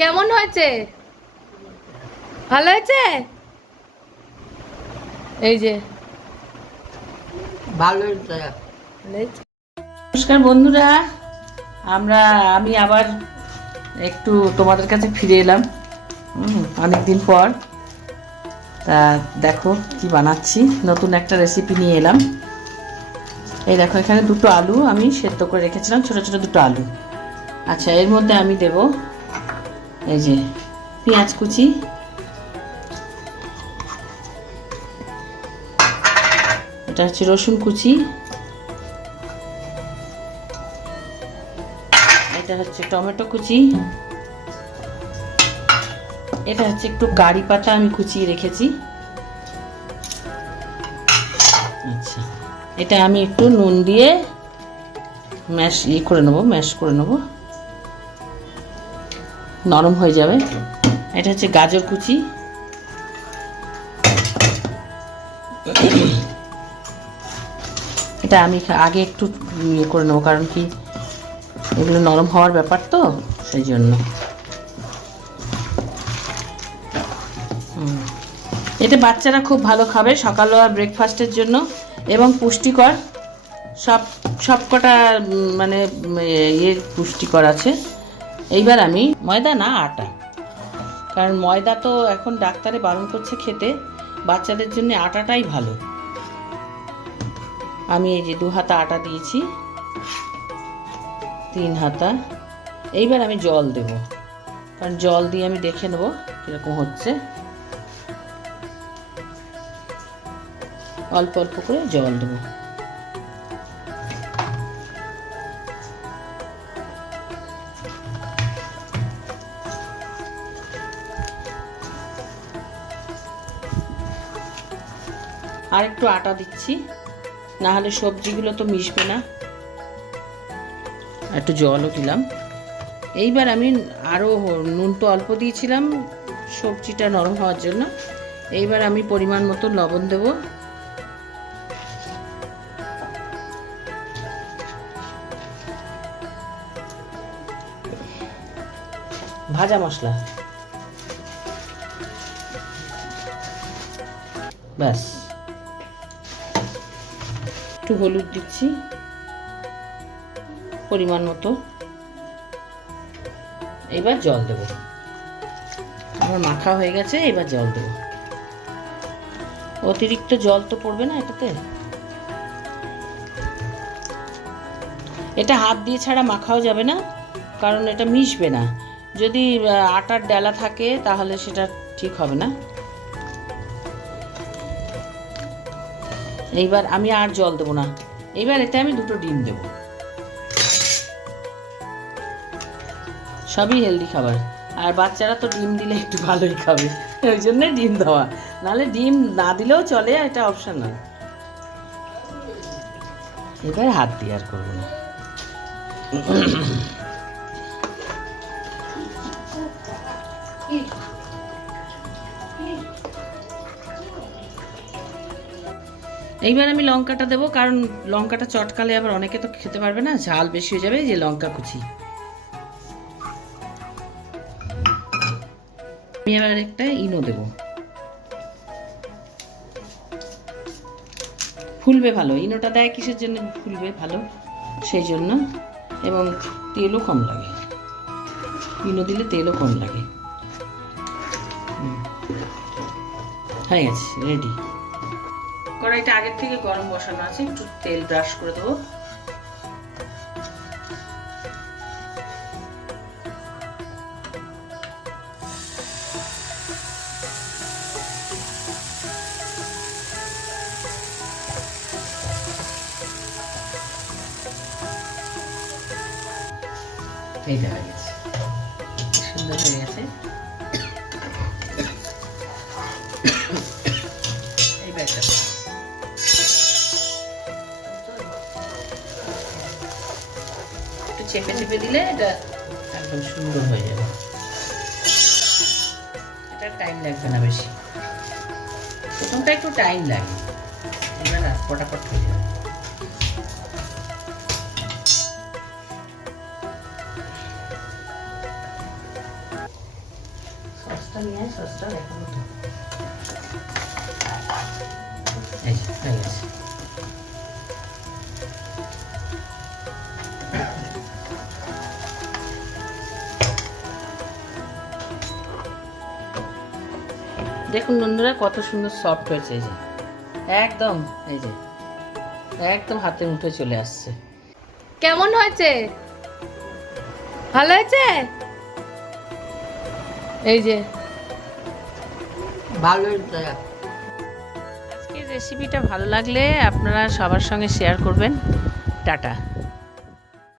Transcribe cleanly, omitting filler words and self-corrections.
কেমন হয়েছে? ভালো হয়েছে? এই যে ভালো হয়েছে। নমস্কার বন্ধুরা, আমি আবার একটু তোমাদের কাছে ফিরে এলাম অনেকদিন পর। তা দেখো কি বানাচ্ছি, নতুন একটা রেসিপি নিয়ে এলাম। এই দেখো, এখানে দুটো আলু আমি সেদ্ধ করে রেখেছিলাম, ছোট ছোট দুটো আলু। আচ্ছা, এর মধ্যে আমি দেব এই যে পেঁয়াজ কুচি, এটা হচ্ছে রসুন কুচি, এটা হচ্ছে টমেটো কুচি, এটা হচ্ছে একটু কারি পাতা আমি কুচিয়ে রেখেছি। আচ্ছা, এটা আমি একটু নুন দিয়ে ম্যাশ করে নেবো, নরম হয়ে যাবে। এটা হচ্ছে গাজর কুচি, এটা আমি আগে একটু করে নেবো, কারণ কি এগুলো নরম হওয়ার ব্যাপার তো, সেই জন্য। এটা বাচ্চারা খুব ভালো খাবে সকালবেলা ব্রেকফাস্টের জন্য, এবং পুষ্টিকর। সবকটা মানে পুষ্টিকর আছে। এইবার আমি ময়দা না আটা, কারণ ময়দা তো এখন ডাক্তারে বারণ করছে খেতে, বাচ্চাদের জন্য আটাটাই ভালো। আমি এই যে 2 হাতা আটা দিয়েছি, 3 হাতা। এইবার আমি জল দেব, কারণ জল দিয়ে আমি দেখে নেব কীরকম হচ্ছে। অল্প অল্প করে জল দেব। আর একটু আটা দিচ্ছি, না হলে সবজিগুলো তো মিশবে না। একটু জলও দিলাম। এইবার আমি আরও নুন তো অল্প দিয়েছিলাম সবজিটা নরম হওয়ার জন্য। এইবার আমি পরিমাণ মতো লবণ দেব। ভাজা মশলা, ব্যাস। একটু হলুদ দিচ্ছি পরিমাণ মতো। এবার জল দেব। আমার মাখা হয়ে গেছে, এবার জল দেব। অতিরিক্ত জল তো পড়বে না এটাতে। এটা হাত দিয়ে ছাড়া মাখাও যাবে না, কারণ এটা মিশবে না। যদি আটার ডেলা থাকে তাহলে সেটা ঠিক হবে না। এইবার আমি আর জল দেবো না। এইবার এতে আমি 2টো ডিম দেব। সবই হেলদি খাবার, আর বাচ্চারা তো ডিম দিলে একটু ভালোই খাবে, ওই জন্য ডিম দেওয়া। নাহলে ডিম না দিলেও চলে, এটা অপশনাল। এবার হাত দিয়ে আর করবো না। এইবার আমি লঙ্কাটা দেবো, কারণ লঙ্কাটা চটকালে আবার অনেকে তো খেতে পারবে না, ঝাল বেশি হয়ে যাবে। এই যে লঙ্কা কুচি। আমি এবার একটা ইনো দেব। ফুলবে ভালো, ইনোটা দেয় কিসের জন্য? ফুলবে ভালো, সেই জন্য। এবং তেলও কম লাগে, ইনো দিলে তেলও কম লাগে। হয়ে গেছে, রেডি। কড়াইটা আগের থেকে গরম বসানো আছে, একটু তেল ব্রাশ করে দেবো। এই দেখা গেছে, সুন্দর হয়ে গেছে। এই ব্যাগটা একটু চেপে চেপে দিলে এটা একদম সুন্দর হয়ে যাবে। এটা টাইম লাগবে না বেশি, প্রথমটা একটু টাইম লাগে, এবার ফটাফট হয়ে যাবে। সসটা নিয়ে আয়, সসটা দেখাবো তো। এই যে হয়ে গেছে। দেখুন বন্ধুরা কত সুন্দর সফট হয়েছে। এই যে একদম, এই যে একদম হাতের মুঠোয় চলে আসছে। কেমন হয়েছে? ভালো হয়েছে? এই যে ভালো হয়েছে। আজকের রেসিপিটা ভালো লাগলে আপনারা সবার সঙ্গে শেয়ার করবেন। টাটা।